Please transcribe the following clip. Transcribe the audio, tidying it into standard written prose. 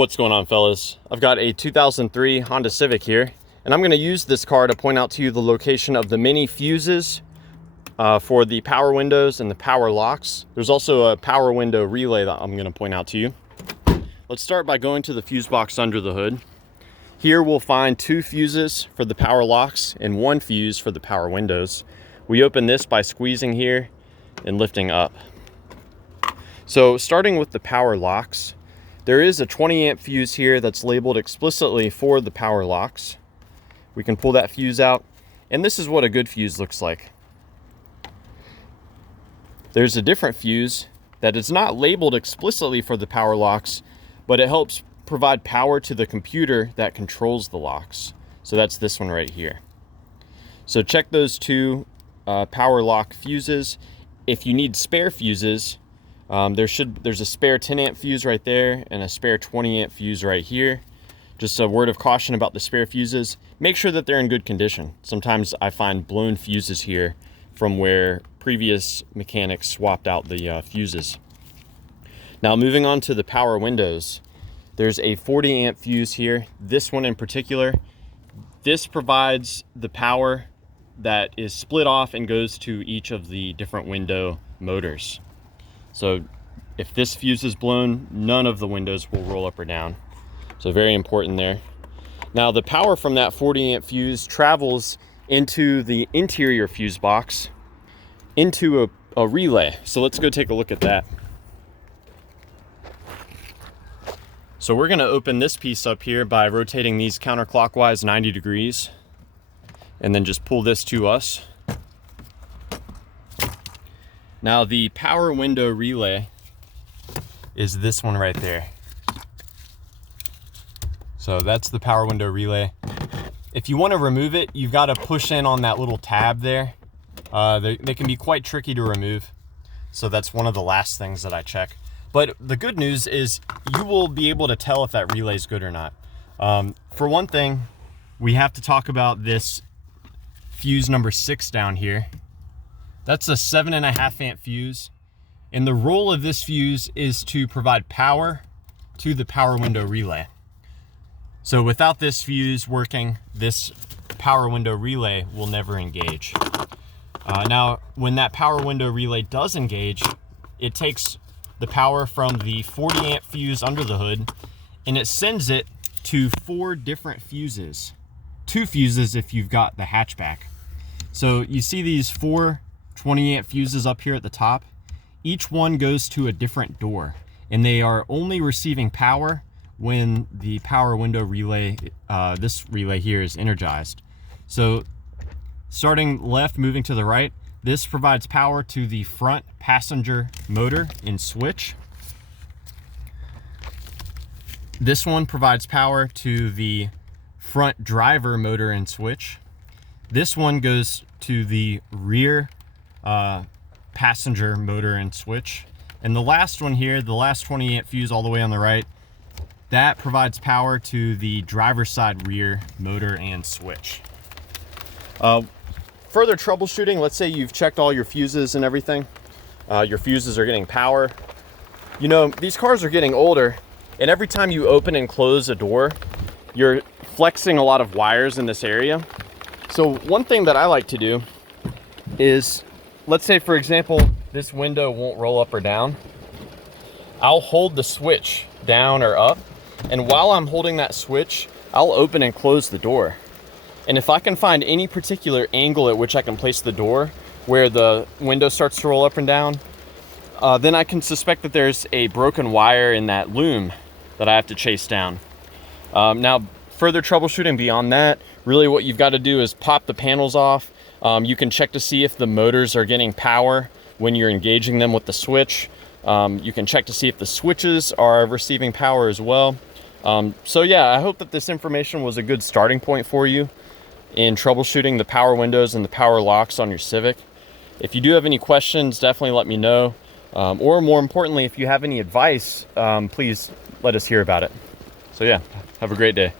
What's going on, fellas? I've got a 2003 Honda Civic here, and I'm going to use this car to point out to you the location of the mini fuses for the power windows and the power locks. There's also a power window relay that I'm going to point out to you. Let's start by going to the fuse box under the hood. Here we'll find 2 fuses for the power locks and 1 fuse for the power windows. We open this by squeezing here and lifting up. So starting with the power locks, there is a 20 amp fuse here that's labeled explicitly for the power locks. We can pull that fuse out, and this is what a good fuse looks like. There's a different fuse that is not labeled explicitly for the power locks, but it helps provide power to the computer that controls the locks. So that's this one right here. So check those 2 power lock fuses. If you need spare fuses, there's a spare 10 amp fuse right there and a spare 20 amp fuse right here. Just a word of caution about the spare fuses. Make sure that they're in good condition. Sometimes I find blown fuses here from where previous mechanics swapped out the fuses. Now moving on to the power windows, there's a 40 amp fuse here. This one in particular, this provides the power that is split off and goes to each of the different window motors. So if this fuse is blown, none of the windows will roll up or down. So very important there. Now the power from that 40 amp fuse travels into the interior fuse box, into a relay. So let's go take a look at that. So we're gonna open this piece up here by rotating these counterclockwise 90 degrees, and then just pull this to us. Now the power window relay is this one right there. So that's the power window relay. If you want to remove it, you've got to push in on that little tab there. They can be quite tricky to remove. So that's one of the last things that I check. But the good news is you will be able to tell if that relay is good or not. For one thing, we have to talk about this fuse number 6 down here. That's a 7.5 amp fuse, and the role of this fuse is to provide power to the power window relay. So without this fuse working, this power window relay will never engage. Now, when that power window relay does engage, it takes the power from the 40 amp fuse under the hood, and it sends it to 4 different fuses. 2 fuses if you've got the hatchback. So you see these 4 20 amp fuses up here at the top. Each one goes to a different door, and they are only receiving power when the power window relay, this relay here, is energized. So starting left, moving to the right, this provides power to the front passenger motor and switch. This one provides power to the front driver motor and switch. This one goes to the rear passenger motor and switch. And the last one here, the last 20 amp fuse all the way on the right, that provides power to the driver's side rear motor and switch. Further troubleshooting, let's say you've checked all your fuses and everything. Your fuses are getting power. You know, these cars are getting older, and every time you open and close a door, you're flexing a lot of wires in this area. So one thing that I like to do is, let's say for example, this window won't roll up or down. I'll hold the switch down or up, and while I'm holding that switch, I'll open and close the door. And if I can find any particular angle at which I can place the door where the window starts to roll up and down, then I can suspect that there's a broken wire in that loom that I have to chase down. Now, further troubleshooting beyond that, really what you've got to do is pop the panels off. You can check to see if the motors are getting power when you're engaging them with the switch. You can check to see if the switches are receiving power as well. So yeah, I hope that this information was a good starting point for you in troubleshooting the power windows and the power locks on your Civic. If you do have any questions, definitely let me know. Or more importantly, if you have any advice, please let us hear about it. So yeah, have a great day.